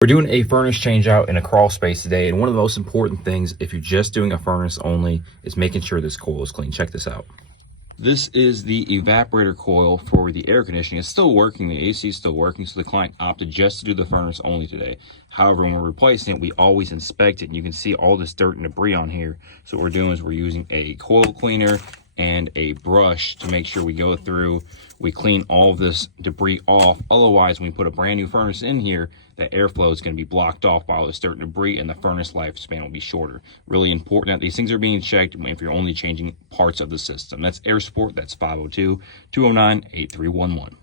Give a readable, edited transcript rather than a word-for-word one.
We're doing a furnace change out in a crawl space today, and one of the most important things if you're just doing a furnace only is making sure this coil is clean. Check this out. This is the evaporator coil for the air conditioning. It's still working, the AC is still working, so the client opted just to do the furnace only today. However, when we're replacing it, we always inspect it, and you can see all this dirt and debris on here. So what we're doing is we're using a coil cleaner and a brush to make sure we go through, we clean all of this debris off. Otherwise, when we put a brand new furnace in here, the airflow is going to be blocked off by all this dirt and debris, and the furnace lifespan will be shorter. Really important that these things are being checked if you're only changing parts of the system. That's Air Support. That's 502-209-8311.